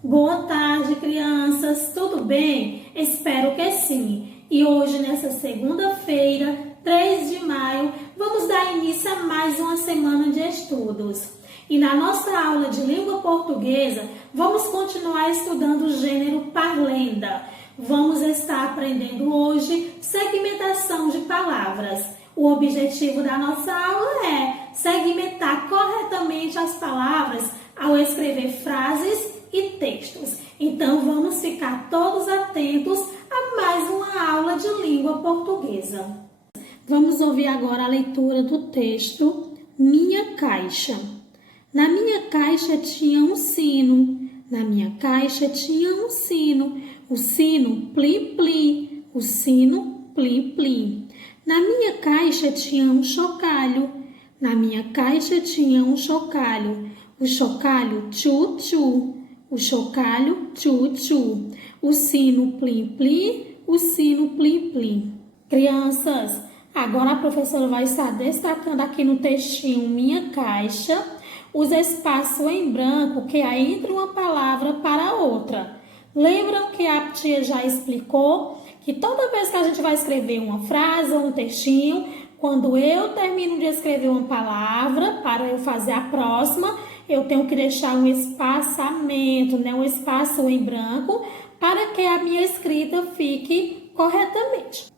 Boa tarde, crianças! Tudo bem? Espero que sim! E hoje, nessa segunda-feira, 3 de maio, vamos dar início a mais uma semana de estudos. E na nossa aula de língua portuguesa, vamos continuar estudando o gênero parlenda. Vamos estar aprendendo hoje segmentação de palavras. O objetivo da nossa aula é segmentar corretamente as palavras ao escrever frases e textos. Então, vamos ficar todos atentos a mais uma aula de língua portuguesa. Vamos ouvir agora a leitura do texto Minha Caixa. Na minha caixa tinha um sino, na minha caixa tinha um sino, o sino plim-plim, o sino plim-plim. Na minha caixa tinha um chocalho, na minha caixa tinha um chocalho, o chocalho tchu-tchu, o chocalho tchu-tchu, o sino plim-plim, o sino plim-plim. Crianças, agora a professora vai estar destacando aqui no textinho Minha Caixa os espaços em branco que há entre uma palavra para outra. Lembram que a tia já explicou que toda vez que a gente vai escrever uma frase ou um textinho, quando eu termino de escrever uma palavra, para eu fazer a próxima, eu tenho que deixar um espaçamento, um espaço em branco, para que a minha escrita fique corretamente.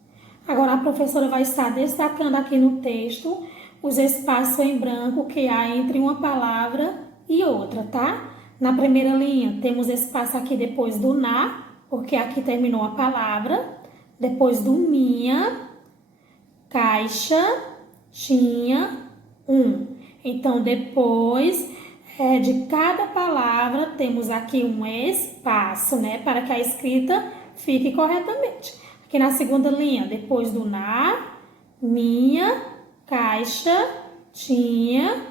Agora a professora vai estar destacando aqui no texto os espaços em branco que há entre uma palavra e outra, tá? Na primeira linha temos espaço aqui depois do na, porque aqui terminou a palavra. Depois do minha caixa tinha um. Então, depois de cada palavra, temos aqui um espaço, para que a escrita fique corretamente. Aqui na segunda linha, depois do na, minha caixa tinha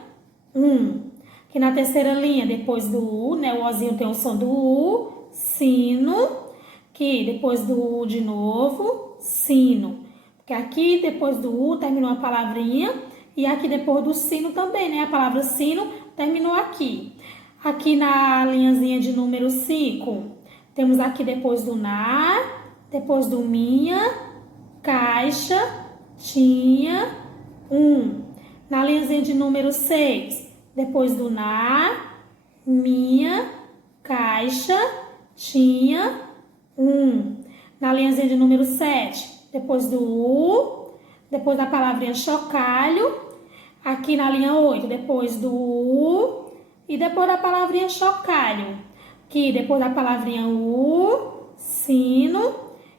um. Aqui na terceira linha, depois do U, o Ozinho tem o som do U, sino. Aqui, depois do U de novo, sino. Porque aqui, depois do U, terminou a palavrinha. E aqui, depois do sino também, a palavra sino terminou aqui. Aqui na linhazinha de número 5, temos aqui depois do na, depois do minha caixa tinha um. Na linhazinha de número 6, depois do na, minha caixa tinha um. Na linhazinha de número 7, depois do U, depois da palavrinha chocalho. Aqui na linha 8, depois do U e depois da palavrinha chocalho. Aqui depois da palavrinha U, sino.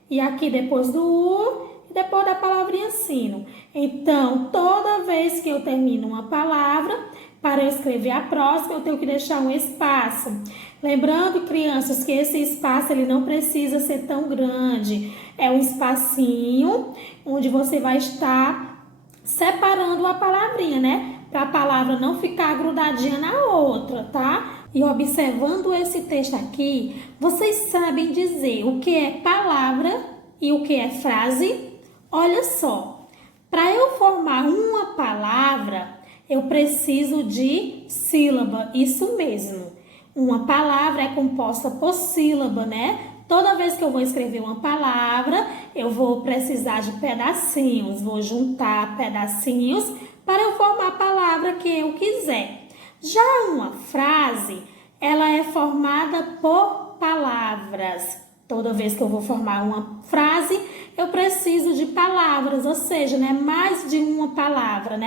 E aqui depois do U e depois da palavrinha sino. Então, toda vez que eu termino uma palavra, para eu escrever a próxima, eu tenho que deixar um espaço. Lembrando, crianças, que esse espaço ele não precisa ser tão grande. É um espacinho onde você vai estar separando a palavrinha, para a palavra não ficar grudadinha na outra, tá? E observando esse texto aqui, vocês sabem dizer o que é palavra e o que é frase? Olha só, para eu formar uma palavra, eu preciso de sílaba, isso mesmo. Uma palavra é composta por sílaba, Toda vez que eu vou escrever uma palavra, eu vou precisar de pedacinhos, vou juntar pedacinhos para eu formar a palavra que eu quiser. Já uma frase, ela é formada por palavras. Toda vez que eu vou formar uma frase, eu preciso de palavras, ou seja, mais de uma palavra,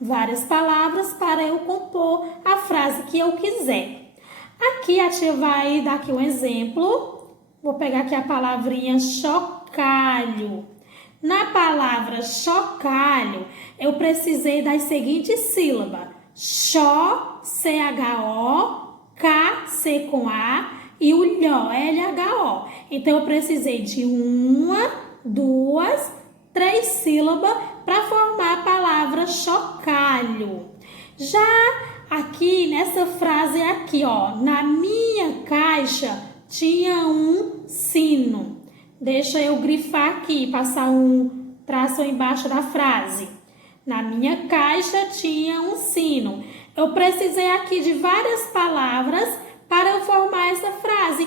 Várias palavras para eu compor a frase que eu quiser. Aqui a tia vai dar aqui um exemplo. Vou pegar aqui a palavrinha chocalho. Na palavra chocalho, eu precisei das seguintes sílabas. Xó, C-H-O, K, C com A e o lhó, L-H-O. Então, eu precisei de uma, duas, 3 sílabas para formar a palavra chocalho. Já aqui, nessa frase aqui, na minha caixa tinha um sino. Deixa eu grifar aqui, passar um traço embaixo da frase. Na minha caixa tinha um sino. Eu precisei aqui de várias palavras para eu formar essa frase.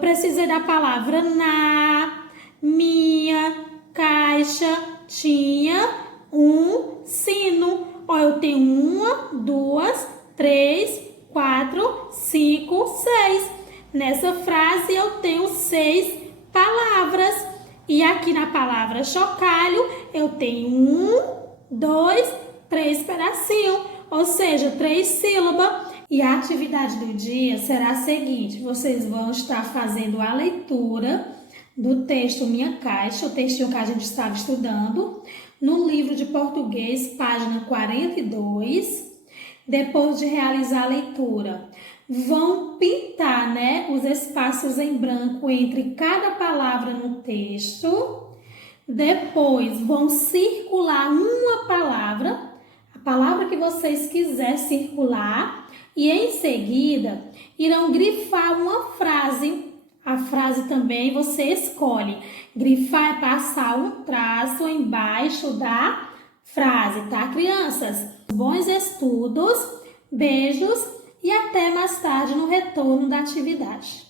precisei da palavra na, minha, caixa, tinha, um sino. Ó, eu tenho 1, 2, 3, 4, 5, 6. Nessa frase eu tenho 6 palavras. E aqui na palavra chocalho eu tenho 1, 2, 3 pedacinhos, ou seja, 3 sílabas. E a atividade do dia será a seguinte: vocês vão estar fazendo a leitura do texto Minha Caixa, o textinho que a gente estava estudando, no livro de português, página 42. Depois de realizar a leitura, vão pintar, né, os espaços em branco entre cada palavra no texto. Depois vão circular uma palavra, a palavra que vocês quiserem circular, e em seguida irão grifar uma frase. A frase também você escolhe. Grifar é passar um traço embaixo da frase, tá, crianças? Bons estudos, beijos e até mais tarde no retorno da atividade.